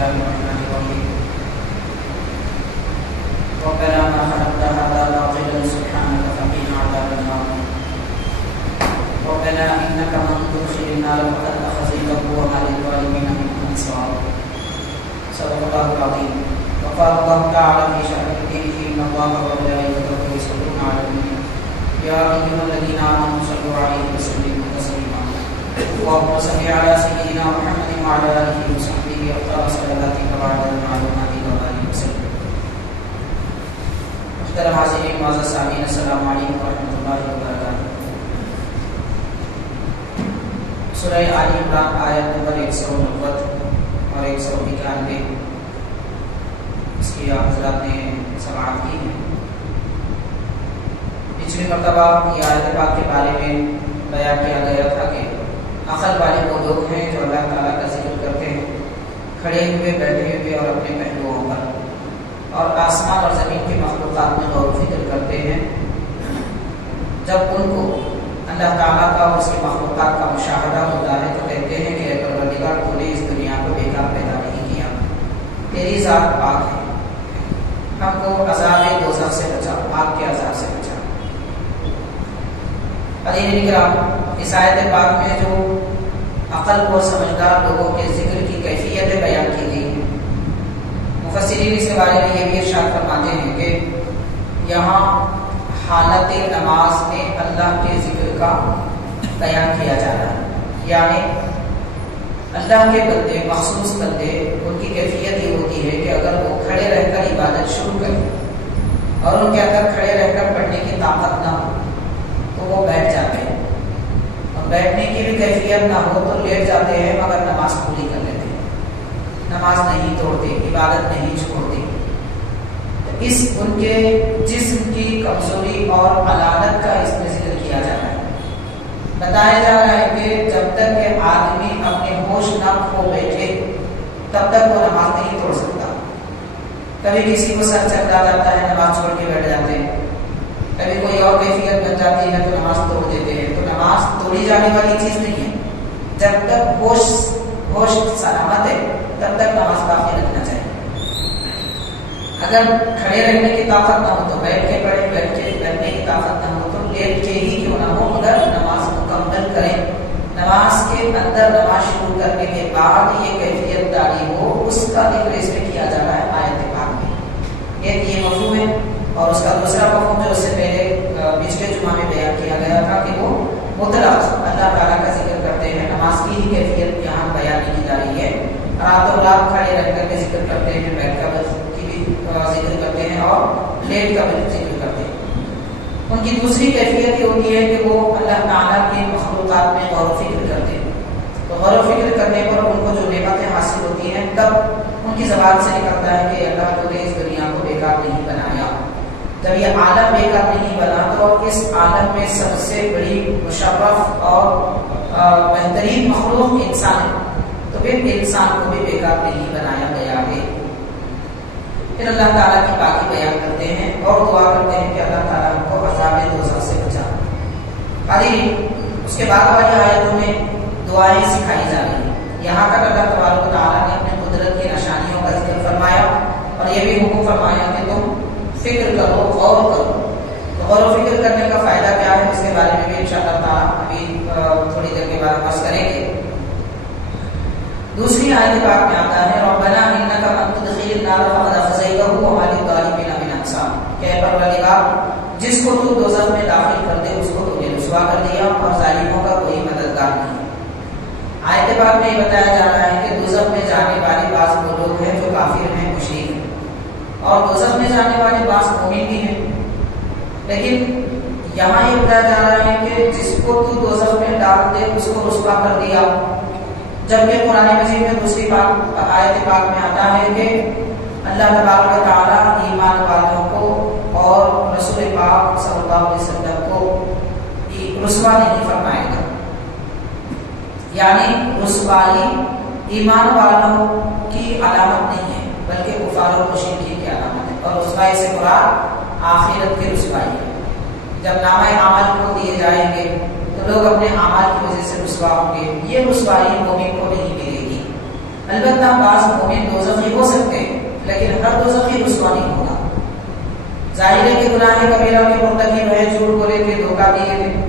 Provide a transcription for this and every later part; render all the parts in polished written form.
الله الرحمن الرحيم ربنا ما خلقت هذا باطلا سبحانك فقنا عذاب النار ربنا إنك من تدخل النار فقد أخزيته وما للظالمين من أنصار صدق الله العظيم وقال الله تعالى في شأن دينه إن الله وملائكته يصلون على النبي يا أيها الذين آمنوا صلوا عليه وسلموا تسليما اللهم صل على سيدنا محمد وعلى آله وصحبه أفضل صلواتك وعلى المعلومات وآله وسلم. محترم حاضرین معزز سامعین السلام علیکم ورحمۃ اللہ وبرکاتہ. سورہ آل عمران آیت نمبر 190 اور 191 اس کی آپ حضرات نے سماعت کی ہے. پچھلی مرتبہ یہ آیت پاک کے بارے میں بیان کیا گیا تھا کہ عقل والے وہ لوگ ہیں جو اللہ تعالیٰ کا ذکر کرتے ہیں کھڑے ہوئے بیٹھے ہوئے اور اپنے پہلوؤں پر، اور آسمان اور زمین کی مخلوقات میں غور و فکر کرتے ہیں. جب ان کو اللہ تعالیٰ کا اور اس کی مخلوقات کا مشاہدہ ہوتا ہے تو کہتے ہیں کہ اے پروردگار تو نے اس دنیا کو بیکار پیدا نہیں کیا، تیری ذات پاک ہے، ہم کو عذاب دوزخ سے بچا، آگ کے عذاب سے بچا. حضرات کرام، اس آیت پاک میں جو عقل و سمجھدار لوگوں کے ذکر کی کیفیتیں بیان کی گئی ہیں، مفسرین اس کے بارے میں یہ بھی ارشاد فرماتے ہیں کہ یہاں حالت نماز میں اللہ کے ذکر کا بیان کیا جا رہا ہے. یعنی اللہ کے بندے، مخصوص بندے، ان کی کیفیت یہ ہوتی ہے کہ اگر وہ کھڑے رہ کر عبادت شروع کریں اور ان کے اندر کھڑے رہ کر پڑھنے کی طاقت نہ ہو تو وہ بیٹھ جاتے ہیں، اور بیٹھنے کی بھی کیفیت نہ ہو تو لیٹ جاتے ہیں مگر نماز پوری کر لیتے ہیں، نماز نہیں توڑتے، عبادت نہیں چھوڑتے. اس ان کے جسم کی کمزوری اور علالت کا اس میں ذکر کیا جا رہا ہے. بتایا جا رہا ہے کہ جب تک کہ آدمی اپنے ہوش نہ کھو بیٹھے تب تک وہ نماز نہیں توڑ سکتا. کبھی کسی کو سر چکرا جاتا ہے، نماز چھوڑ کے بیٹھ جاتے ہیں، کبھی کوئی اور کیفیت بن جاتی ہے تو نماز توڑ دیتے ہیں. تو نماز توڑی جانے والی چیز نہیں ہے. جب تک ہوش سلامت ہے تب تک نماز باقی رکھنا چاہیے. اگر کھڑے رہنے کی طاقت نہ ہو تو بیٹھ کے پڑھیں، بیٹھ کے بیٹھنے کی طاقت نہ ہو تو لیٹ کے ہی کیوں نہ ہو مگر نماز مکمل کریں. نماز کے اندر نماز شروع کرنے کے بعد یہ کیفیت داری ہو، اس کا ذکر اس میں کیا جا رہا ہے آیت پاک میں. ایک یہ مفہوم ہے، اور اس کا دوسرا مفہوم جو اس سے پہلے پچھلے جمعہ میں بیان کیا گیا تھا کہ وہ مطلق اللہ تعالیٰ کا ذکر کرتے ہیں. نماز کی ہی کیفیت یہاں بیان کی جا رہی ہے. راتوں رات کھڑے رہ کر کے ذکر کرتے ہیں، بیٹھ کر کی بھی ذکر کرتے ہیں اور لیٹ کا بھی ذکر کرتے ہیں. ان کی دوسری کیفیت یہ ہوتی ہے کہ وہ اللہ تعالیٰ کی مخلوقات میں غور و فکر کرتے ہیں. تو غور و فکر کرنے پر ان کو جو نعمتیں حاصل ہوتی ہیں تب ان کی زبان سے نکلتا ہے کہ اللہ تو نے اس دنیا کو بیکار نہیں بنایا. جب یہ عالم بیکار نہیں بنا تو اس عالم میں سب سے بڑی مشرف اور بہترین مخلوق انسان ہے، تو پھر انسان کو بھی بیکار نہیں بنایا گیا ہے. پھر اللہ تعالیٰ کی پاکی بیان کرتے ہیں اور دعا کرتے ہیں کہ اللہ تعالیٰ کو عذاب دوزخ سے بچا. اس کے بعد والی آیتوں میں دعائیں سکھائی جا رہی ہیں. یہاں تک اللہ تبارک و تعالیٰ نے اپنے قدرت کی نشانیوں کا ذکر فرمایا اور یہ بھی حکم فرمایا کہ تم فکر کرو، غور کرو. تو غور و فکر کرنے کا فائدہ کیا ہے اس کے بارے میں بھی انشاءاللہ تعالیٰ ابھی تھوڑی دیر کے بعد بحث کریں گے. دوسری آیت پاک میں آتا ہے ربنا انک من تدخل النار فقد اخزیتہ وما للظالمین من انصار، کہ اے پروردگار جس کو تو دوزخ میں داخل کر دے اس کو تو نے رسوا کر دیا اور ظالموں کا کوئی مددگار نہیں. آیت پاک میں یہ بتایا جا رہا ہے کہ دوزخ میں جانے والے بعض وہ لوگ ہیں جو کافر ہیں، مشرک ہیں، اور دوزخ میں جانے والے بعض مومن بھی ہیں. لیکن یہاں یہ بتایا جا رہا ہے کہ جس کو تو دوزخ میں ڈال دے اس کو رسوا کر دیا. جبکہ قرآن مجید میں دوسری آیت پاک میں آتا ہے کہ اللہ تبارک و تعالیٰ ایمان والوں کو اور رسول پاک صلی اللہ علیہ وسلم کو رسوا نہیں فرمائے گا. یعنی رسوائی ایمان والوں کی علامت نہیں ہے بلکہ کفار و مشرکین کی علامت ہے. اور رسوائی سے مراد آخرت کی رسوائی ہے. جب نامہ عمل کو دیے جائیں گے تو لوگ اپنے اعمال کی وجہ سے رسوا ہوں گے. یہ رسوائی مومن کو نہیں ملے گی. البتہ بعض مومن دوزخی ہو سکتے ہیں، لیکن ہر دوزخی رسوا نہیں ہوگا۔ ظاہر ہے کہ گناہ کبیرہ کے مرتکب ہے، جھوٹ بولے تھے، دھوکہ دیے تھے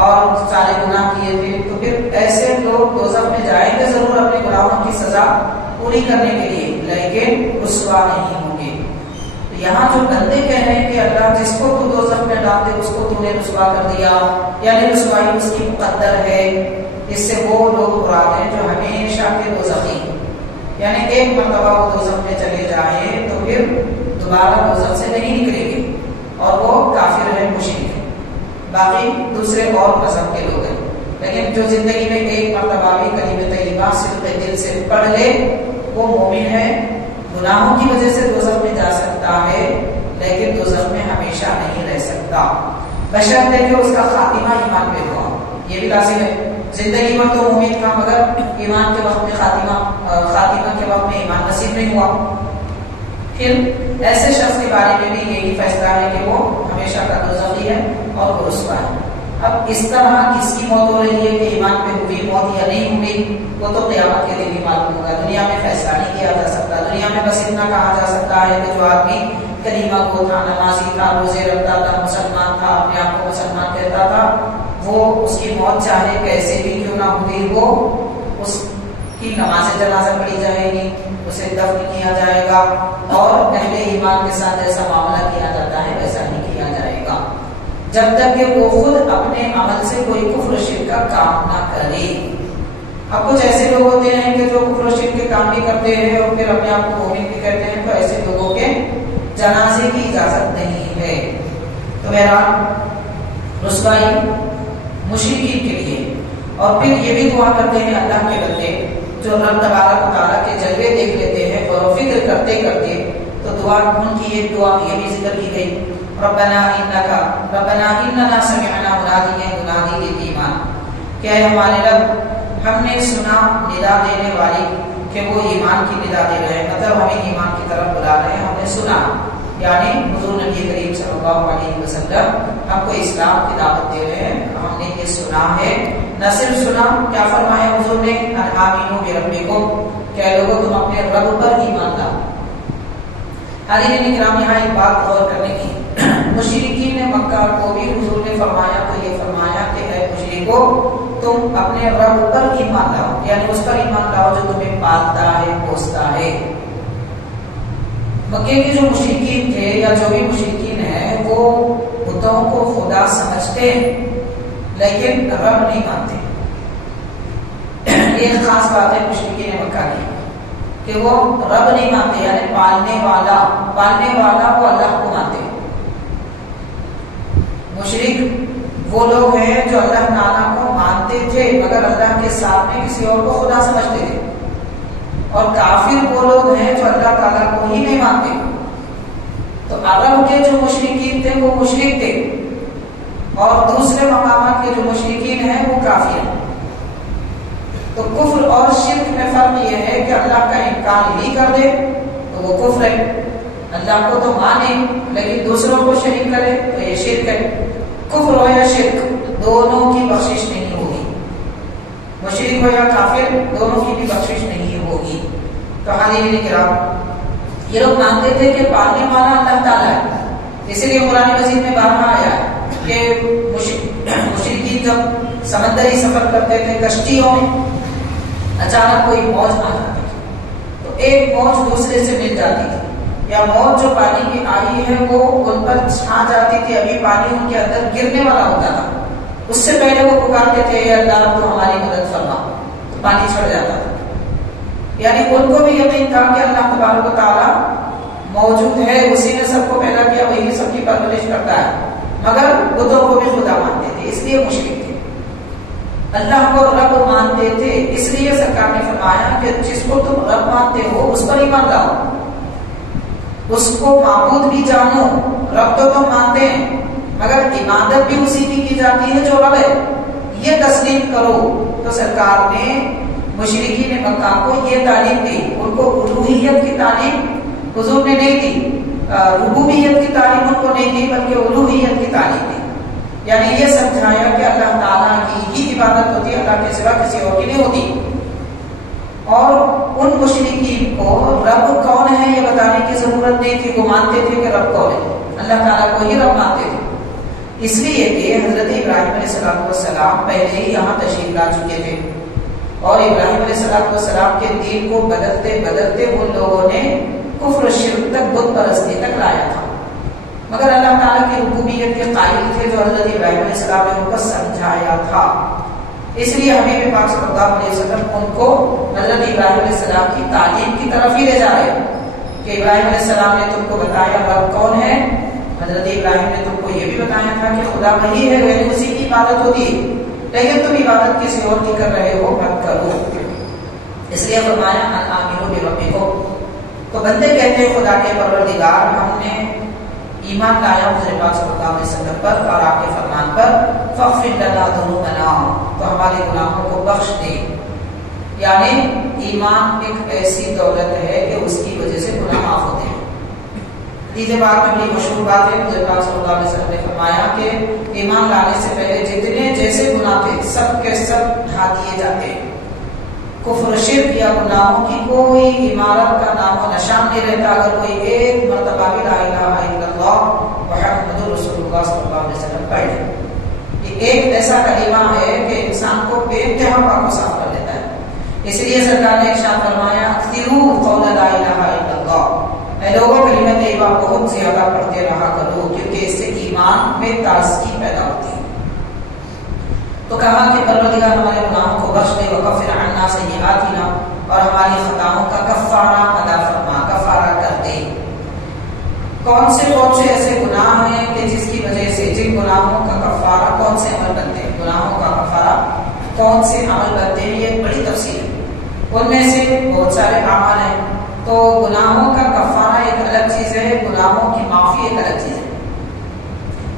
اور سارے گناہ کیے تھے، تو پھر ایسے لوگ دوزخ میں جائیں گے ضرور اپنے گناہوں کی سزا پوری کرنے کے لیے، لیکن رسوا نہیں ہوں گے۔ تو یہاں جو بندے کہہ رہے ہیں کہ اللہ جس کو تو دوزخ میں ڈال دے اس کو تو نے رسوا کر دیا، یعنی رسوائی اس کی مقدر ہے، اس سے وہ لوگ مراد ہیں جو ہمیشہ کے دوزخی، یعنی ایک مرتبہ وہ دوزخ میں چلے جائیں تو پھر دوبارہ دوزخ سے نہیں نکلیں گے اور وہ کافر ہے، مشرک ہے۔ باقی دوسرے اور مذہب کے لوگ ہیں، لیکن جو زندگی میں ایک مرتبہ بھی کلمہ طیبہ صرف دل سے پڑھ لے وہ مومن ہے، گناہوں کی وجہ سے دوزخ میں جا سکتا ہے لیکن دوزخ میں ہمیشہ نہیں رہ سکتا، بشرطے کہ اس کا خاتمہ ایمان پہ ہوا۔ یہ بھی لازم ہے، زندگی میں تو مومن تھا مگر ایمان کے وقت میں خاتمہ کے وقت میں ایمان نصیب نہیں ہوا، پھر ایسے شخص کے بارے میں بھی یہی فیصلہ ہے کہ وہ ہمیشہ کا دوزخی ہے اور وہ رسوا ہے۔ اب اس طرح کس کی موت ہو رہی ہے کہ ایمان پہ ہوئی موت یا نہیں ہوئی وہ تو قیامت کے دن ہی معلوم ہوگا، دنیا میں فیصلہ نہیں کیا جا سکتا۔ دنیا میں بس اتنا کہا جا سکتا ہے کہ جو آدمی کلمہ کو تھا، نمازی تھا، روزے رکھتا تھا، مسلمان تھا، اپنے آپ کو مسلمان کہتا تھا، وہ اس کی موت چاہے کیسے بھی کیوں نہ ہوئی وہ اس کی نماز جنازہ پڑھی جائے گی، اسے دفن کیا جائے گا اور اہل ایمان کے ساتھ جیسا معاملہ کیا جاتا ہے ویسا ہی کیا جائے گا، جب تک کہ وہ خود اپنے عمل سے کوئی کفر و شرک کا کام نہ کرے۔ اب کچھ ایسے لوگ ہوتے ہیں کہ جو کفر و شرک کے کام بھی کرتے ہیں اور پھر اپنے آپ کو مومن بھی کہتے ہیں، تو ایسے لوگوں کے جنازے کی اجازت نہیں ہے۔ تو بہرحال رسوائی مشرکین کے لیے، اور پھر یہ بھی دعا کرتے ہیں اللہ کے بندے جو رب تبارک و تعالیٰ کے جلوے دیکھ لیتے ہیں اور فکر کرتے کرتے، تو دعا ان کی ایک دعا یہ بھی ذکر کی گئی، ربنا اننا سمعنا منادیا ینادی للایمان، کہ اے ہمارے رب ہم نے سنا ندا دینے والی کہ وہ ایمان کی ندا دے رہے ہیں، مطلب ہمیں ایمان کی طرف بلا رہے ہیں، ہم نے سنا، یعنی حضور نبی کریم صلی اللہ علیہ وسلم ہم کو اسلام کی دعوت دے رہے ہیں، ہم نے یہ سنا ہے۔ نہ صرف سنا، کیا فرمایا حضور نے، آمینوا بربکم، کہ لوگوں تم اپنے رب پر ایمان لاؤ۔ حاضرین کرام، یہاں ایک بات غور کرنے کی، مشرکین مکہ کو بھی حضور نے فرمایا تو یہ فرمایا کہ اے مشرکو تم اپنے رب پر ایمان لاؤ، یعنی اس پر ایمان لاؤ جو تمہیں پالتا ہے، پوستا ہے۔ مکے کے جو مشرکین تھے یا جو بھی مشرکین ہیں وہ بتوں کو خدا سمجھتے لیکن رب نہیں مانتے۔ یہ ایک خاص بات ہے مشرکین مکہ کی کہ وہ رب نہیں مانتے، یعنی پالنے والا وہ اللہ کو مانتے۔ مشرک وہ لوگ ہیں جو اللہ تعالیٰ کو مانتے تھے مگر اللہ کے ساتھ میں کسی اور کو خدا سمجھتے تھے، اور کافر وہ لوگ ہیں جو اللہ تعالیٰ کو ہی نہیں مانتے۔ تو عرب کے جو مشرکین تھے وہ مشرک تھے، اور دوسرے مقامات کے جو مشرکین ہیں وہ کافر ہیں۔ تو کفر اور شرک میں فرق یہ ہے کہ اللہ کا انکار ہی کر دے تو وہ کفر ہے، اللہ کو تو مانے لیکن دوسروں کو شریک کرے تو یہ شرک ہے۔ کفر ہو یا شرک دونوں کی بخشش نہیں ہوگی، مشرک ہو یا کافر دونوں کی بھی بخشش نہیں ہوگی۔ تو حاضرین کرام، یہ لوگ مانتے تھے کہ پالنے والا اللہ تعالیٰ ہے، اسی لیے قرآن مجید میں بارہا آیا ہے کہ مشرکین جب سمندری سفر کرتے تھے کشتیوں میں، اچانک کوئی موج آ جاتی تھی تو ایک موج دوسرے سے مل جاتی تھی، یا موج جو پانی کی آئی ہے وہ ان پر چھا جاتی تھی، ابھی پانی ان کے اندر گرنے والا ہوتا تھا، اس سے پہلے وہ پکارتے تھے اے اللہ رب تو ہماری مدد فرما، تو پانی چھڑ جاتا تھا۔ یعنی ان کو بھی یقین تھا کہ اللہ تبارک و تعالیٰ موجود ہے، اسی نے سب کو پیدا کیا، وہی سب کی پرورش کرتا ہے، مگر بتوں کو بھی خدا مانتے تھے، اس لیے مشرک تھے۔ اللہ کو رب مانتے تھے، اس لیے سرکار نے فرمایا کہ جس کو تم رب مانتے ہو اس پر ایمان لاؤ، اس کو معبود بھی جانو۔ رب تو تم مانتے ہیں مگر عبادت بھی اسی کی جاتی ہے جو رب ہے، یہ تسلیم کرو۔ تو سرکار نے مشرکین مکہ کو یہ تعلیم دی، ان کو الوہیت کی تعلیم حضور نے نہیں دی، ربوبیت کی تعلیم ان کو نہیں دی بلکہ الوہیت کی تعلیم دی، یعنی یہ سمجھایا کہ اللہ تعالیٰ کی ہی عبادت ہوتی ہے، اللہ کے سوا کسی اور کی نہیں ہوتی۔ اور ان مشرکین کو رب کون ہے یہ بتانے کی ضرورت نہیں تھی، وہ مانتے تھے کہ رب کون ہے، اللہ تعالیٰ کو ہی رب مانتے تھے، اس لیے کہ حضرت ابراہیم علیہ السلام پہلے ہی یہاں تشریف لا چکے تھے، اور ابراہیم علیہ السلام کے دین کو بدلتے بدلتے ان لوگوں نے کفر و شرک تک، بت پرستی تک لایا تھا، مگر اللہ تعالیٰ کی ربوبیت کے قائل تھے جو حضرت ابراہیم علیہ السلام نے ان کو سمجھایا تھا، اس لیے حبیب پاک صلی اللہ علیہ وسلم ان کو حضرت ابراہیم علیہ السلام کی تعلیم کی طرف ہی لے جا رہے ہیں کہ ابراہیم علیہ السلام نے تم کو بتایا رب کون ہے، حضرت ابراہیم نے تم کو یہ بھی بتایا تھا کہ خدا وہی ہے، یعنی اسی کی عبادت ہوتی ہے، لیکن تم عبادت کسی اور کی کر رہے ہو، مت کرو، اس لیے فرمایا ان آمنوا بربکم، تو بندے کہتے ہیں خدا کے پروردگار ہم نے ایمان لایا حضور پاک صلی اللہ علیہ وسلم پر اور آپ کے فرمان پر، فاغفر لنا ذنوبنا، تو ہمارے گناہوں کو بخش دے، یعنی ایمان ایک ایسی دولت ہے کہ اس کی وجہ سے گناہ معاف ہوتے ہیں۔ حدیث پاک میں بڑی مشہور بات ہے، حضور پاک صلی اللہ علیہ وسلم نے فرمایا کہ ایمان لانے سے پہلے جتنے جیسے گناہ تھے سب کے سب ڈھا دیے جاتے ہیں، کفر شرک یا گناہوں کی کوئی عمارت کا نام و نشان نہیں رہتا اگر کوئی ایک مرتبہ بھی لا الہ الا اللہ محمد رسول اللہ صلی اللہ علیہ وسلم پڑھ لے، یہ ایک ایسا کلمہ ہے کہ انسان کو بے انتہا پاک و صاف کر لیتا ہے، اس لیے سرکار نے ارشاد فرمایا اکثروا قول لا الہ الا اللہ، اے لوگوں کلمہ طیبہ بہت زیادہ پڑھتے رہا کرو کیونکہ اس سے ایمان میں تازگی پیدا ہوتی ہے۔ تو کہا کہ پروردگار ہمارے گناہوں کو بخش دے، وکفر عنا سیئاتنا، اور ہماری خطاؤں کا کفارہ ادا فرما، کفارہ کر دے۔ کون سے ایسے گناہ ہیں کہ جس کی وجہ سے جن گناہوں کا کفارہ کون سے عمل بنتے ہیں، گناہوں کا کفارہ کون سے عمل بنتے ہیں، یہ بڑی تفصیل ہے، ان میں سے بہت سارے اعمال ہیں، تو گناہوں کا کفارہ ایک الگ چیز ہے، گناہوں کی معافی ایک الگ چیز ہے۔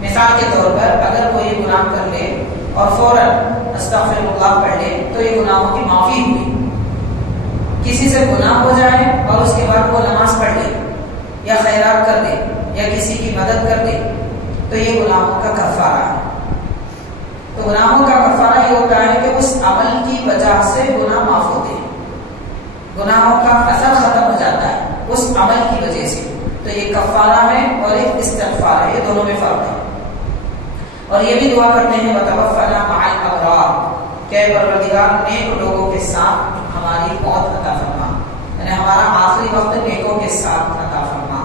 مثال کے طور پر اگر کوئی گناہ کر لے اور فوراً استغفر اللہ پڑھ لے تو یہ گناہوں کی معافی ہوئی، کسی سے گناہ ہو جائے اور اس کے بعد وہ نماز پڑھ لے یا خیرات کر دے یا کسی کی مدد کر دے تو یہ گناہوں کا کفارہ ہے۔ تو گناہوں کا کفارہ یہ ہوتا ہے کہ اس عمل کی وجہ سے گناہ معاف ہوتے ہیں، گناہوں کا اثر ختم ہو جاتا ہے اس عمل کی وجہ سے، تو یہ کفارہ ہے اور ایک استغفار ہے، یہ دونوں میں فرق ہے۔ اور یہ بھی دعا کرتے ہیں وتوفنا مع الابرار، کہ پروردگار نیک لوگوں کے ساتھ ہماری موت عطا فرما، یعنی ہمارا آخری وقت نیکوں کے ساتھ عطا فرما۔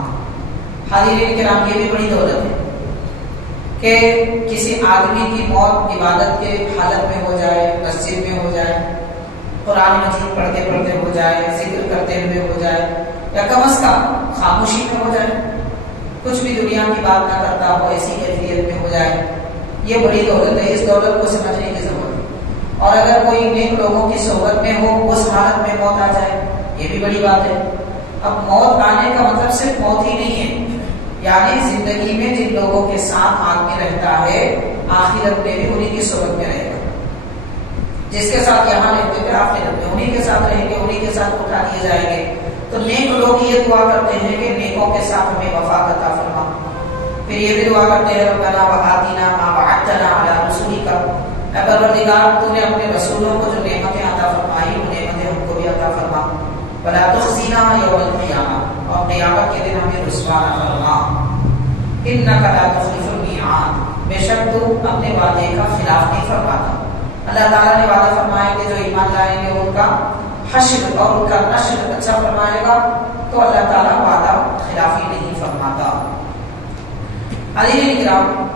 حاضرین کرام، یہ بھی بڑی دولت ہے کہ کسی آدمی کی موت عبادت کے حالت میں ہو جائے، مسجد میں ہو جائے، قرآن مجید پڑھتے پڑھتے ہو جائے، ذکر کرتے ہوئے ہو جائے، یا کم از کم خاموشی میں ہو جائے، کچھ بھی دنیا کی بات نہ کرتا ہو، ایسی کیفیت میں ہو جائے، یہ بڑی دولت ہے، اس دولت کو سمجھنے کی ضرورت ہے۔ اور اگر کوئی نیک لوگوں کی صحبت میں ہو، اس حالت میں موت آ جائے، یہ بھی بڑی بات ہے۔ اب موت آنے کا مطلب صرف موت ہی نہیں ہے، یعنی زندگی میں جن لوگوں کے ساتھ آدمی رہتا ہے آخرت میں بھی انہی کی صحبت میں رہے گا، جس کے ساتھ یہاں رہتے تھے آخرت میں انہی کے ساتھ رہیں گے، انہی کے ساتھ اٹھا دیے جائیں گے۔ تو نیک لوگ یہ دعا کرتے ہیں کہ نیکوں کے ساتھ ہمیں وفا عطا فرما۔ پھر یہ بھی دعا کرتے ہیں ربنا وآتنا ما وعدتنا علی رسولک، اے پروردگار تو نے اپنے رسولوں کو جو نعمتیں عطا فرمائی وہ نعمتیں ہم کو بھی عطا فرما، ولا تخزنا یوم القیامہ، اور قیامت کے دن ہمیں رسوا نہ فرما، انک لا تخلف المیعاد، بے شک تو اپنے وعدے کا خلاف نہیں فرماتا۔ اللہ تعالیٰ نے وعدہ فرمایا کہ جو ایمان لائیں گے ان کا حشر اور ان کا نشر اچھا فرمائے گا، تو اللہ تعالیٰ وعدہ خلافی نہیں فرماتا۔ حاضرین کرام،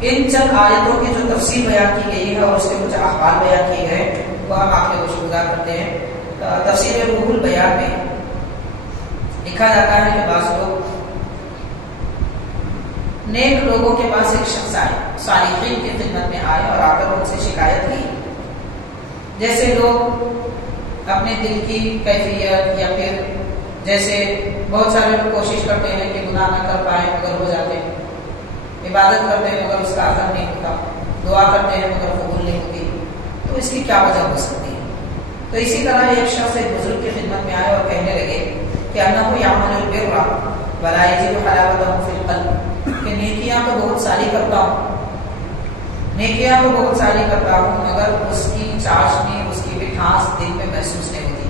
ان چند آیتوں کی جو تفصیل بیان کی گئی ہے اور اس کے کچھ احوال بیان کیے گئے وہ ہم آپ کو شکر گزار کرتے ہیں۔ تفسیر روح البیان میں لکھا جاتا ہے کہ بعض لوگ نیک لوگوں کے پاس ایک شخص آئے، صالحین کی خدمت میں آئے اور آ کر ان سے شکایت کی، جیسے لوگ اپنے دل کی کیفیت یا پھر جیسے بہت سارے لوگ کوشش کرتے ہیں کہ گناہ نہ کر پائیں مگر ہو جاتے ہیں، عبادت کرتے ہیں مگر اس کا اثر نہیں ہوتا، دعا کرتے ہیں مگر قبول نہیں ہوتی، تو اس کی کیا وجہ ہو سکتی ہے؟ تو اسی طرح ایک شخص ایک بزرگ کی خدمت میں آئے اور کہنے لگے کہ انہ یعمل البر ولا یجد حلاوتہ فی القلب، کہ نیکیاں تو بہت ساری کرتا ہوں، مگر اس کی چاشنی، اس کی مٹھاس دل میں محسوس نہیں ہوتی،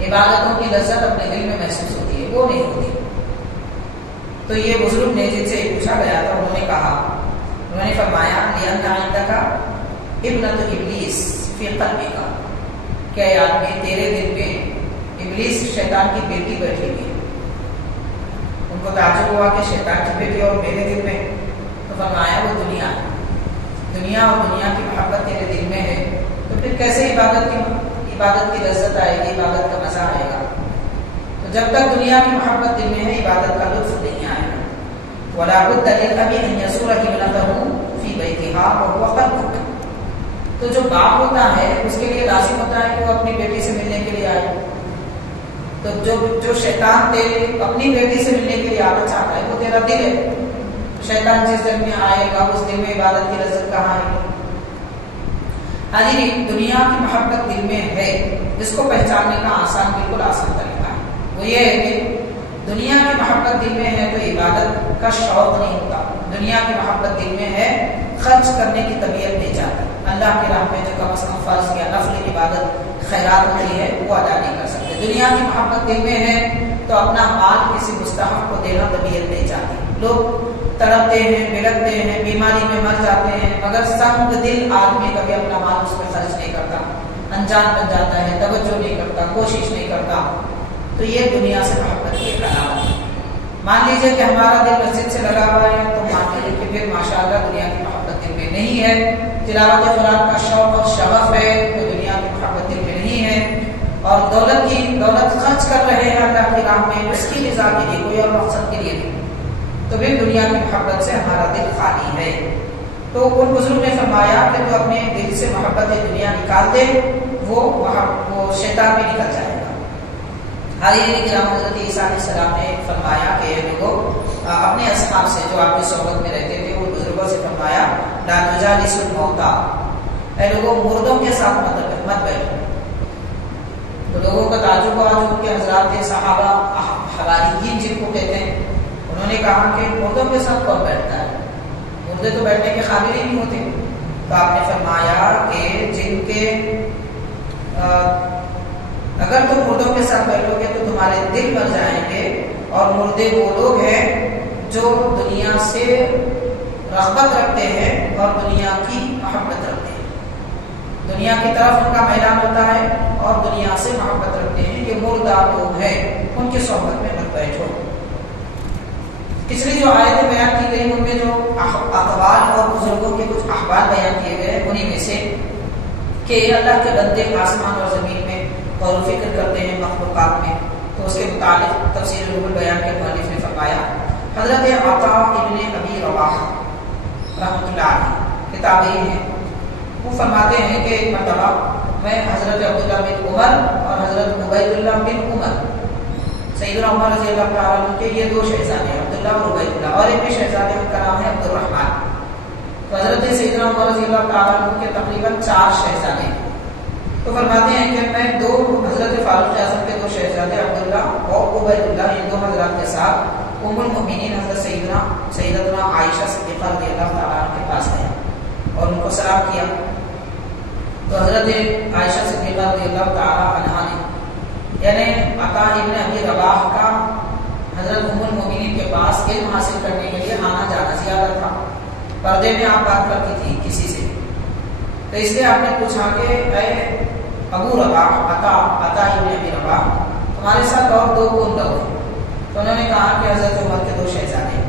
عبادتوں کی لذت اپنے دل میں محسوس ہوتی ہے، وہ نہیں ہوتی۔ تو یہ بزرگ نے جن سے پوچھا گیا تھا انہوں نے کہا، انہوں نے فرمایا لِأَنَّ عِندَكَ ابنۃ ابلیس فی قلبک، کہ آدمی تیرے دل میں ابلیس شیطان کی بیٹی بیٹھی ہوئی ہے۔ ان کو تعجب ہوا کہ شیطان کی بیٹی اور میرے دل میں، تو فرمایا وہ دنیا ہے، دنیا اور دنیا کی محبت تیرے دل میں ہے، تو پھر کیسے عبادت کی لذت آئے گی، عبادت کا مزہ آئے گا؟ تو جب تک دنیا کی محبت دل میں ہے عبادت کا لطف نہیں آئے گا۔ وَلَا بُدَّ لِلْأَبِ أَن يَزُورَ ابْنَتَهُ فِي بَيْتِهَا وَهُوَ قَلْبُكَ، تو جو باپ ہوتا ہے اس کے لیے لازم ہوتا ہے کہ وہ اپنی بیٹی سے ملنے کے لیے آئے۔ تو جو شیطان اپنی بیٹی سے ملنے کے لیے آنا چاہتا ہے وہ تیرا دل ہے، شیطان جس دل میں آئے گا اس دل میں عبادت کی لذت کہاں آئے گی؟ حاضرین، دنیا کی محبت دل میں ہے، اس کو پہچاننے کا بالکل آسان طریقہ ہے، وہ یہ ہے کہ دنیا کی محبت دل میں ہے تو عبادت کا شوق نہیں ہوتا، دنیا کی محبت دل میں ہے خرچ کرنے کی طبیعت نہیں چاہتی، اللہ کی راہ میں جو کم از کم فرض یا نفل عبادت خیرات ہوتی ہے وہ ادا نہیں کر سکتے۔ دنیا کی محبت دل میں ہے تو اپنا مال کسی مستحق کو دینا طبیعت نہیں چاہتی، لوگ تڑپتے ہیں، بلکتے ہیں، بیماری میں مر جاتے ہیں، مگر سنگ دل آدمی کبھی اپنا مال اس میں خرچ نہیں کرتا، انجان بن جاتا ہے، توجہ نہیں کرتا، کوشش نہیں کرتا، تو یہ دنیا سے محبت کی ایک علامت ہے۔ مان لیجئے کہ ہمارا دل مسجد سے لگا ہوا ہے تو مان لیجیے کہ پھر ماشاءاللہ دنیا کی محبت دل میں نہیں ہے، تلاوت قرآن کا شوق اور شغف ہے تو دنیا کی محبت دل میں نہیں ہے، اور دولت خرچ کر رہے ہیں اللہ کی راہ میں اس کی رضا کے لیے، کوئی اور مقصد کے لیے نہیں، تو پھر دنیا کی محبت سے ہمارا دل خالی ہے۔ تو ان بزرگ نے فرمایا کہ تو اپنے دل سے محبت دنیا نکال دے، وہ شیطان بھی نکل جائے گا۔ حضرت عیسیٰ علیہ السلام نے فرمایا کہ لوگوں اپنے اصحاب سے جو آپ کی صحبت میں رہتے تھے وہ بزرگوں سے فرمایا لا تجالسوا الموتى، اے لوگوں مردوں کے ساتھ مت بیٹھو۔ تو لوگوں کا تعجب ہوا جو ان کے حضرات تھے صحابہ حواریین جن کو کہتے ہیں، انہوں نے کہا کہ مردوں کے ساتھ کون بیٹھتا ہے، مردے تو بیٹھنے کے قابل ہی نہیں ہوتے۔ تو آپ نے فرمایا کہ جن کے اگر تم مردوں کے ساتھ بیٹھو گے تو تمہارے دل مر جائیں گے، اور مردے وہ لوگ ہیں جو دنیا سے رغبت رکھتے ہیں اور دنیا کی محبت رکھتے ہیں، دنیا کی طرف ان کا میلان ہوتا ہے اور دنیا سے محبت رکھتے ہیں، یہ مردہ لوگ ہیں، ان کی صحبت میں مت بیٹھو۔ پچھلی جو آیتیں بیان کی گئی ان میں جو اقوال اور بزرگوں کے کچھ احوال بیان کیے گئے انہی میں سے کہ اللہ کے بندے آسمان اور زمین میں غور و فکر کرتے ہیں مخلوقات میں، تو اس کے متعلق تفسیر روح البیان کے مؤلف نے فرمایا حضرت عطاء ابن ابی رباح رحمۃ اللہ علیہ کتابی ہیں، وہ فرماتے ہیں کہ ایک مرتبہ میں حضرت عبداللہ بن عمر اور حضرت عبید اللہ بن عمر، سیدنا عمر رضی اللہ تعالیٰ عنہ کے یہ دو شہزادے ہیں عبداللہ اور عبید اللہ، اور ایک شہزادے کا نام ہے عبد الرحمن۔ تو حضرت سیدنا عمر رضی اللہ تعالیٰ عنہ کے تقریباً 4 شہزادے ہیں۔ تو فرماتے ہیں کہ میں حضرت فاروق اعظم کے 2 شہزادے عبداللہ اور عبید اللہ ان 2 حضرات کے ساتھ ام المؤمنین حضرت سیدتنا عائشہ صدیقہ رضی اللہ تعالیٰ عنہ کے پاس گئے اور ان کو سلام کیا۔ تو حضرت عائشہ صدیقہ رضی اللہ تعالیٰ عنہ نے یعنی عطاء ابن ابی رباح کا حضرت ام المؤمنین کے پاس علم حاصل کرنے کے لیے آنا جانا زیادہ تھا، پردے میں آپ بات کرتی تھی کسی سے، تو اس لیے آپ نے پوچھا کہ اے ابو رباح عطاء ابن ابی رباح تمہارے ساتھ اور 2 کون لوگ ہیں؟ تو انہوں نے کہا کہ حضرت عمر کے 2 شہزادے ہیں۔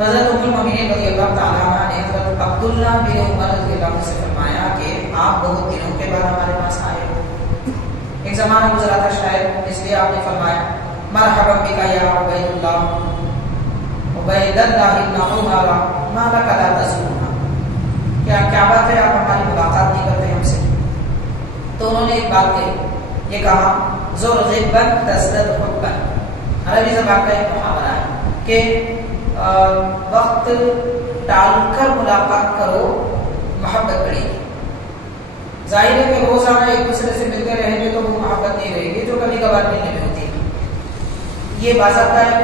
حضرت ام المؤمنین رضی اللہ تعالیٰ عنہ نے حضرت عبداللہ بن عمر رضی اللہ عنہ سے فرمایا کہ آپ بہت دنوں کے بعد ہمارے پاس آئے ہو، ایک زمانہ گزرا تھا شاید، اس لیے آپ نے فرمایا مرحبا بک یا عبید اللہ ابن عمر ما لک لا تزورنا، کیا بات ہے آپ ہماری ملاقات نہیں کرتے ہم سے؟ تو انہوں نے ایک بات کہی، یہ کہا زور غیبت تزدد حبا، عربی زبان کا ایک محاورہ ہے کہ وقت ٹال کر ملاقات کرو محبت بڑھے گی۔ ظاہر ہے کہ روزانہ ایک دوسرے سے ملتے رہیں گے تو وہ محبت نہیں رہے گی جو کبھی کبھار ملنے میں ہوتی ہے، یہ باضابطہ ایک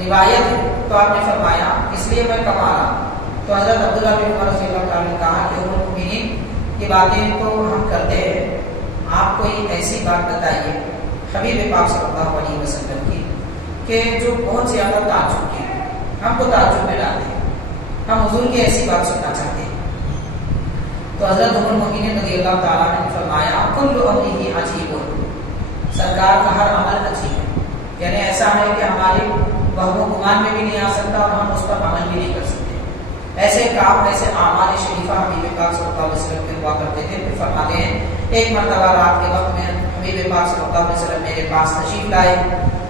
روایت ہے۔ تو آپ نے فرمایا اس لیے میں کما رہا۔ تو حضرت عبداللہ بن عمر رضی اللہ تعالیٰ نے کہا کہ ام المؤمنین یہ باتیں تو ہم کرتے ہیں آپ کوئی ایسی بات بتائیے حبیب پاک صلی اللہ علیہ وسلم کی کہ جو بہت زیادہ تعجب کی ہے، ہم کو تعجب میں ڈال دیں، ہم حضور کی ایسی بات سننا چاہتے ہیں۔ تو حضرت ام المؤمنین رضی اللہ تعالیٰ عنہ نے فرمایا کل امرہ عجیب، سرکار کا ہر عمل عجیب ہے، یعنی ایسا ہے کہ ہمارے وہم و گمان میں بھی نہیں آ سکتا اور ہم اس پر عمل بھی نہیں کر سکتے۔ ایسے کام، ایسے اعمال شریفہ حبیب پاک صلی اللہ علیہ وسلم کے ہوا کرتے تھے۔ پھر فرماتے ہیں ایک مرتبہ رات کے وقت میں حبیب پاک صلی اللہ علیہ وسلم میرے پاس تشریف لائے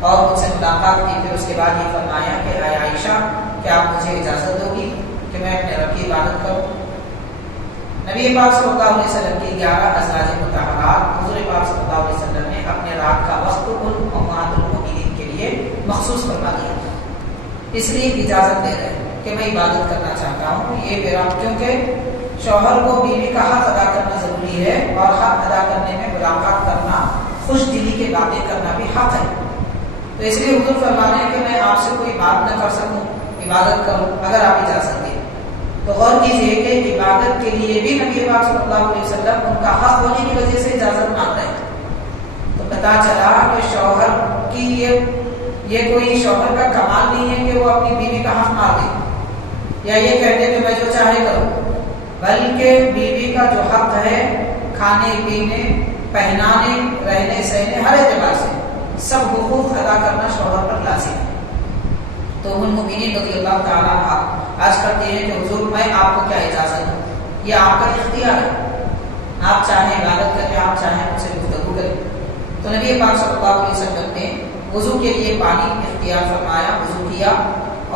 اور مجھ سے ملاقات کی۔ پھر اس کے بعد یہ فرمایا کہ اے عائشہ، کیا آپ مجھے اجازت ہوگی کہ میں اپنے رب کی عبادت کروں؟ نبی پاک صلی اللہ علیہ وسلم کی 11 ازواج مطہرات حضور پاک صلی اللہ علیہ وسلم نے اپنے رات کا وقت ان امہات المؤمنین کے لیے مخصوص فرما دیا تھا، اس لیے اجازت دے رہے ہیں کہ میں عبادت کرنا چاہتا ہوں۔ یہ میرا، کیونکہ شوہر کو بیوی کا حق ادا کرنا ضروری ہے اور حق ادا کرنے میں ملاقات کرنا، خوش دلی کے باتیں کرنا بھی حق ہے۔ تو اس لیے حضور فرما رہے ہیں کہ میں آپ سے کوئی بات نہ کر سکوں، عبادت کروں اگر آپ اجازت دیں۔ تو غور کیجیے کہ عبادت کے لیے بھی نبی پاک صلی اللہ علیہ وسلم ان کا حق ہونے کی وجہ سے اجازت مانگ رہے ہیں۔ تو پتا چلا کہ شوہر کی یہ کوئی شوہر کا کمال نہیں ہے کہ وہ اپنی بیوی کا حق مار دے یا یہ کہتے کہ میں جو چاہے کروں، بلکہ بیوی کا جو حق ہے کھانے پینے، پہنانے، رہنے سہنے، ہر اعتبار سے سب حقوق ادا کرنا شوہر پر لازم ہے۔ تو ام المؤمنین رضی اللہ تعالیٰ عنہ عرض کرتے ہیں کہ حضور میں آپ کو کیا اجازت دوں، یہ آپ کا اختیار ہے، آپ چاہیں عبادت کریں، آپ چاہیں مجھ سے گفتگو کریں۔ تو نبی پاک صلی اللہ علیہ وسلم نے وضو کے لیے پانی اختیار فرمایا، وضو کیا،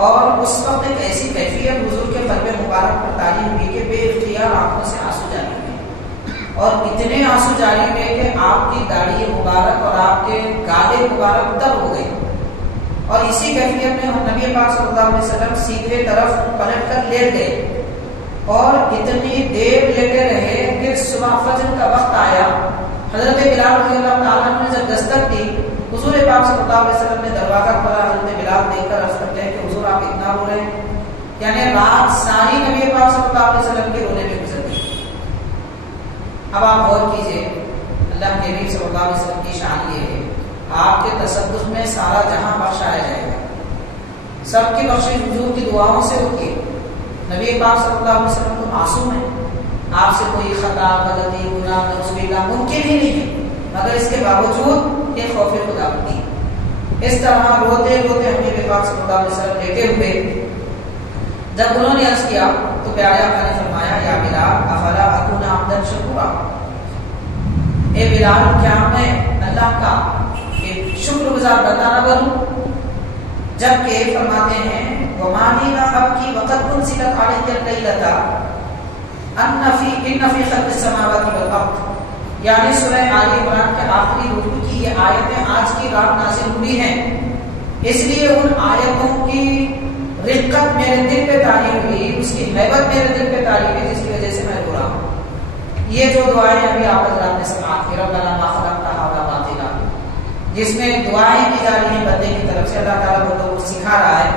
اور اس وقت ایک ایسی کیفیت حضور کے قلب مبارک پر تاری ہوئی کہ بے اختیار آنکھوں سے آنسو جاری ہوئے، اور اتنے آنسو جاری ہوئے کہ آپ کی داڑھی مبارک اور آپ کے گالے مبارک تر ہو گئے، اور اسی کیفیت میں نبی پاک صلی اللہ علیہ وسلم سیدھے طرف پلٹ کر لیٹ گئے، اور اتنی دیر لیٹے رہے کہ صبح فجر کا وقت آیا۔ حضرت بلال رضی اللہ تعالیٰ عنہ نے جب دستک دی، حضور پاک صلی اللہ علیہ وسلم نے دروازہ کھولا، حضرت بلال دیکھ کر عرض کرتے ہیں کہ حضور آپ اتنا رو رہے ہیں، یعنی رات ساری نبی پاک صلی اللہ علیہ وسلم کے رونے میں گزر گئی۔ اب آپ غور کیجیے، اللہ کے نبی صلی اللہ علیہ وسلم کی شان یہ ہے، آپ کے تصدق میں سارا جہاں بخشایا جائے گا، سب کی بخشش حضور کی دعاؤں سے ہوتی ہے۔ نبی پاک صلی اللہ علیہ وسلم تو معصوم ہے، آپ سے کوئی خطا، غلطی، گناہ، نعوذ باللہ ممکن ہی نہیں ہے، مگر اس کے باوجود یہ خوف خدا ہوتی ہے۔ اس طرح روتے روتے حبیب پاک صلی اللہ علیہ وسلم لیٹے ہوئے، جب انہوں نے عرض کیا تو پیارے آقا نے فرمایا یا بلال افلا اکون عبدا شکورا، اے بلال کیا میں اللہ کا ایک شکر گزار بندہ نہ بنوں؟ جبکہ فرماتے ہیں وما لي لا ابكي وقد انزلت علي الليلة ان في خلق السماوات والارض، یعنی سورہ آل عمران کے آخری رکوع کی یہ آیتیں آج کی رات نازل ہوئی ہیں، اس لیے ان آیتوں کی رقت میرے دل پہ طاری ہوئی، اس کی ہیبت میرے دل پہ طاری ہوئی، جس کی وجہ سے میں رو رہا ہوں۔ یہ جو دعائیں ابھی آپ حضرات نے سماعت کی، ربنا ما خلقت هذا باطلا، جس میں دعائیں کی جا رہی ہیں بندے کی طرف سے، اللہ تعالیٰ بندوں کو سکھا رہا ہے،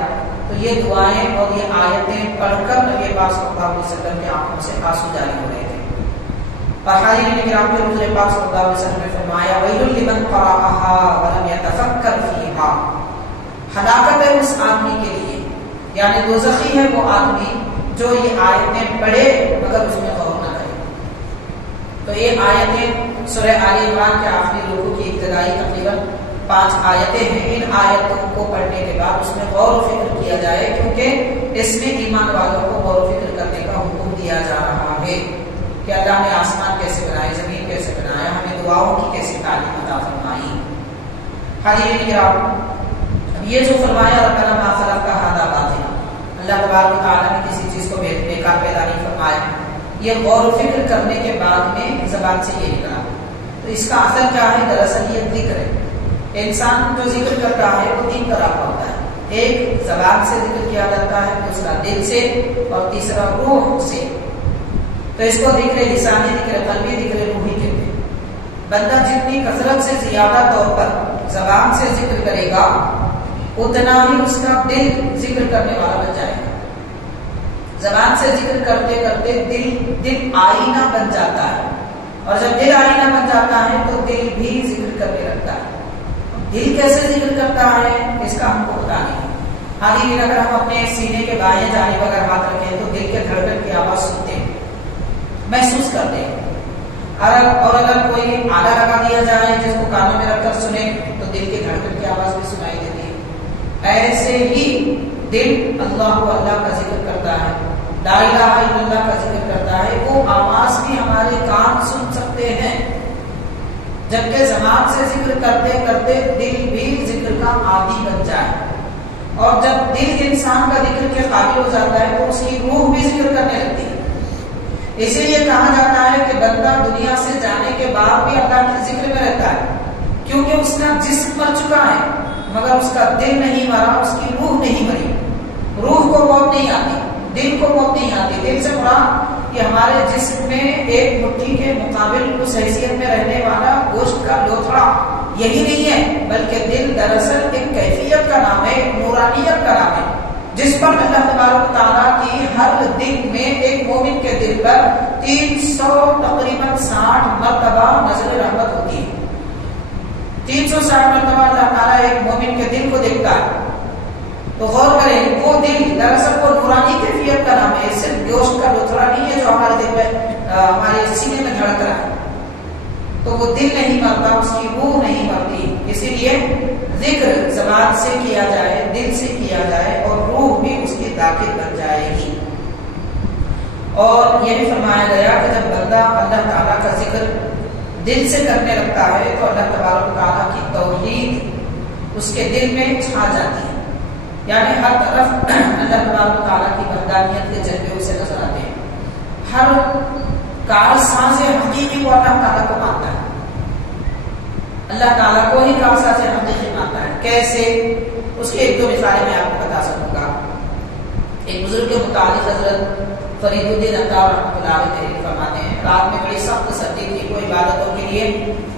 تو یہ دعائیں اور یہ آیتیں پڑھ کر نبی پاک صلی اللہ علیہ وسلم کی آنکھوں سے آنسو جاری ہو رہے تھے۔ اور حاضرین کرام کے حضور پاک صلی اللہ علیہ وسلم نے فرمایا ویل لمن قرأها ولم يتفکر فیها، ہلاکت ہے اس آدمی کے لیے، یعنی دوزخی ہے وہ آدمی جو یہ آیتیں پڑھے مگر اس میں غور نہ کرے۔ تو یہ آیتیں سورہ آل عمران کے آخری رکوع کی ابتدائی تقریباً 5 آیتیں ہیں، ان آیتوں کو پڑھنے کے بعد اس میں غور و فکر کیا جائے، کیونکہ اس میں ایمان والوں کو غور و فکر کرنے کا حکم دیا جا رہا ہے کہ اللہ نے آسمان کیسے بنائے، زمین کیسے بنایا، ہمیں دعاؤں کی کیسے تعلیم عطا فرمائی۔ حاضرین کرام، یہ جو فرمایا ربنا ما خلقت هذا باطلا، اللہ تبارک و تعالیٰ نے کسی چیز کو بیکار پیدا نہیں فرمایا، یہ غور و فکر کرنے کے بعد میں زبان سے یہ نکلا۔ تو اس کا اثر کیا ہے؟ دراصل یہ ذکر ہے، انسان جو ذکر کرتا ہے وہ 3 طرح کا ہوتا ہے، ایک زبان سے ذکر کیا جاتا ہے، دوسرا دل سے، اور تیسرا روح سے۔ تو اس کو ذکر لسانی، ذکر قلبی، ذکر روحی کہتے ہیں۔ بندہ جتنی کثرت سے زیادہ طور پر زبان سے ذکر کرے گا اتنا ہی اس کا دل ذکر کرنے والا بن جائے گا۔ زبان سے ذکر کرتے کرتے دل آئینہ بن جاتا ہے، اور جب دل آئینہ بن جاتا ہے تو دل بھی ذکر کرنے لگتا ہے. دل کیسے ذکر کرتا ہے اس کا ہم کو پتا نہیں. حالانکہ اگر ہم اپنے سینے کے بائیں جانب اگر ہاتھ رکھیں تو دل کے دھڑکن کی آواز سنتے ہیں, محسوس کرتے ہیں. اور اگر کوئی آلہ لگا دیا جائے جس کو کانوں میں رکھ کر سنے تو دل کے دھڑکن کی آواز بھی سنائی دیتی ہے. ایسے ہی دل اللہ کا ذکر کرتا ہے, لا الہ الا اللہ کا ذکر کرتا ہے. وہ آواز بھی ہمارے کان سن سکتے ہیں, جبکہ زبان سے ذکر کرتے کرتے دل بھی ذکر کا عادی بن جائے. اور جب دل انسان کا ذکر کے قابل ہو جاتا ہے تو اس کی روح بھی ذکر کرنے لگتی ہے. اسی لیے کہا جاتا ہے کہ بندہ دنیا سے جانے کے بعد بھی اللہ کے ذکر میں رہتا ہے, کیونکہ اس کا جسم مر چکا ہے مگر اس کا دل نہیں مرا, اس کی روح نہیں مری. روح کو موت نہیں آتی, دل کو موت نہیں آتی. دل سے مراد کہ ہمارے جسم میں ایک مٹھی کے مقابل اس حیثیت میں رہنے والا گوشت کا لوتھڑا یہی نہیں ہے, بلکہ دل دراصل ایک کیفیت کا نام ہے, ایک نورانیت کا نام ہے, جس پر اللہ تبارک و تعالیٰ کی ہر دن میں ایک مومن کے دل پر 360 مرتبہ نظر رحمت ہوتی ہے. 360 مرتبہ اللہ تعالیٰ ایک مومن کے دل کو دیکھتا ہے. تو غور کریں, وہ دل دراصل وہ نورانی کیفیت کا نام ہے, صرف گوشت کا لوتھڑا نہیں ہے جو ہمارے دل میں ہمارے سینے میں دھڑک رہا ہے. تو وہ دل نہیں مرتا, اس کی روح نہیں مرتی. اسی لیے ذکر زبان سے کیا جائے, دل سے کیا جائے اور روح بھی اس کی داخل بن جائے گی. اور یہ بھی فرمایا گیا کہ جب بندہ اللہ تعالیٰ کا ذکر دل سے کرنے لگتا ہے تو اللہ تبارک و تعالیٰ کی توحید اس کے دل میں چھا جاتی ہے. یعنی ہر طرف اللہ تبارک و تعالیٰ کی وحدانیت کے جلوے اسے نظر آتے ہیں. ہر کارساز حقیقی کو اللہ تعالیٰ کو مانتا ہے, اللہ تعالیٰ کو ہی کارساز حقیقی مانتا ہے. کیسے؟ اس کی ایک دو مثالیں میں آپ کو بتا سکوں گا. ایک بزرگ کے متعلق حضرت فرید الدین عطار رحمۃ اللہ علیہ تحریر فرماتے ہیں, رات میں بڑی سخت سردی تھی, وہ عبادتوں کے لیے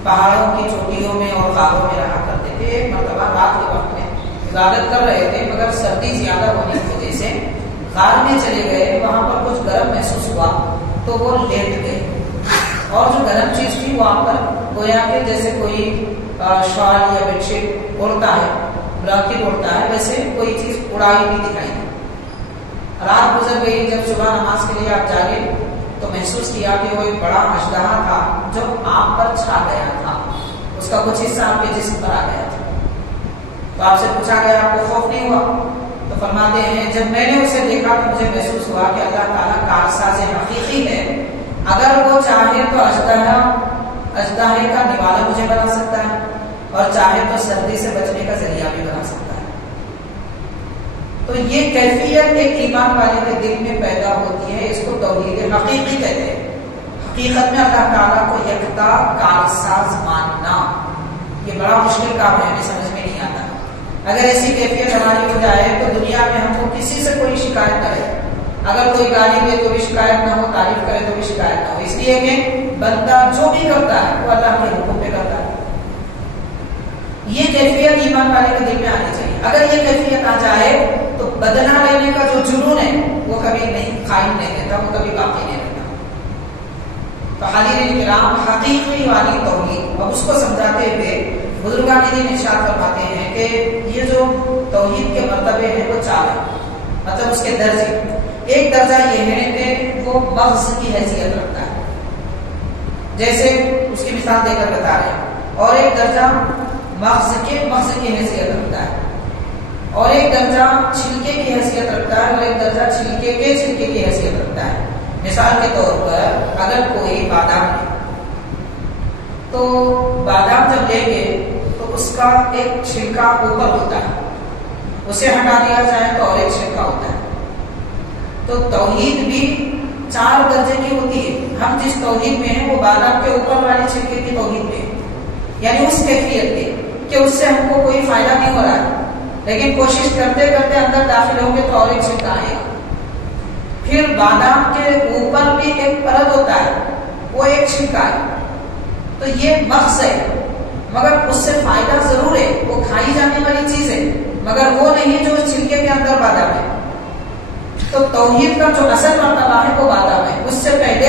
پہاڑوں کی چوٹیوں میں اور غاروں میں رہا کرتے تھے. ایک مرتبہ رات کے وقت میں عبادت کر رہے تھے مگر سردی زیادہ ہونے کی وجہ سے غار میں چلے گئے. وہاں پر کچھ گرم محسوس ہوا تو وہ لیٹ گئے, اور جو گرم چیز تھی وہاں پر گویا کہ جیسے کوئی شال یا بیڈ شیٹ اڑتا ہے, بلینکٹ اڑتا ہے, ویسے کوئی چیز اڑائی بھی دکھائی دی. رات گزر گئی. جب صبح نماز کے لیے آپ جاگے تو محسوس کیا کہ وہ ایک بڑا اژدہا تھا جو آپ پر چھا گیا تھا, اس کا کچھ حصہ آپ کے جسم پر آ گیا تھا. تو آپ سے پوچھا گیا آپ کو خوف نہیں ہوا؟ تو فرماتے ہیں جب میں نے اسے دیکھا تو مجھے محسوس ہوا کہ اللہ تعالیٰ کارساز حقیقی ہے. اگر وہ چاہے تو اژدہے کا نوالا مجھے بنا سکتا ہے, اور چاہے تو سردی سے بچنے کا ذریعہ بھی بنا سکتا ہے. تو یہ کیفیت ایک ایمان والے کے دل میں پیدا ہوتی ہے, اس کو توحید حقیقی کہتے ہیں. حقیقت میں اللہ تعالیٰ کو یکتا کارساز ماننا یہ بڑا مشکل کام ہے, ہمیں سمجھ میں نہیں آتا. اگر ایسی کیفیت ہماری ہو جائے تو دنیا میں ہم کو کسی سے کوئی شکایت نہ رہے. اگر کوئی گالی دے تو بھی شکایت نہ ہو, تعریف کرے تو بھی شکایت نہ ہو, اس لیے کہ بندہ جو بھی کرتا ہے وہ اللہ کے حکم پہ کرتا ہے. یہ کیفیت ایمان والے کے دل میں آنی چاہیے. اگر یہ کیفیت آ جائے تو بدلہ لینے کا جو جنون ہے وہ کبھی نہیں قائم نہیں رہتا, وہ کبھی باقی نہیں رہتا. تو حاضرین کرام, حقیقی والی توحید, اب اس کو سمجھاتے ہوئے بزرگان دین ارشاد فرماتے ہیں کہ یہ جو توحید کے مرتبے ہیں وہ 4 ہیں, مطلب اس کے درجے. ایک درجہ یہ ہے کہ وہ مغز کی حیثیت رکھتا ہے, جیسے اس کی مثال دے کر بتا رہے ہیں. اور ایک درجہ مغز کی حیثیت رکھتا ہے, اور ایک درجہ چھلکے کی حیثیت رکھتا ہے, اور ایک درجہ چھلکے کی حیثیت رکھتا ہے. مثال کے طور پر اگر کوئی بادام ہے تو بادام جب لیں گے تو اس کا ایک چھلکا اوپر ہوتا ہے, اسے ہٹا دیا جائے تو اور ایک چھلکا ہوتا ہے. تو توحید بھی 4 درجے کی ہوتی ہے. ہم جس توحید میں ہیں وہ بادام کے اوپر والے چھلکے کی توحید میں ہے, یعنی اس کیفیت کے کہ اس سے ہم کو کوئی فائدہ نہیں ہو رہا ہے, لیکن کوشش کرتے کرتے اندر داخل ہوں گے تو اور ایک چھلکا آئے گا. پھر بادام کے اوپر بھی ایک پرت ہوتا ہے, وہ ایک چھلکا ہے. تو یہ مغز ہے, مگر اس سے فائدہ ضرور ہے, وہ کھائی جانے والی چیز ہے, مگر وہ نہیں جو چھلکے کے اندر بادام ہے. تو توحید کا جو اصل مرتبہ ہے وہ بادام ہے. اس سے پہلے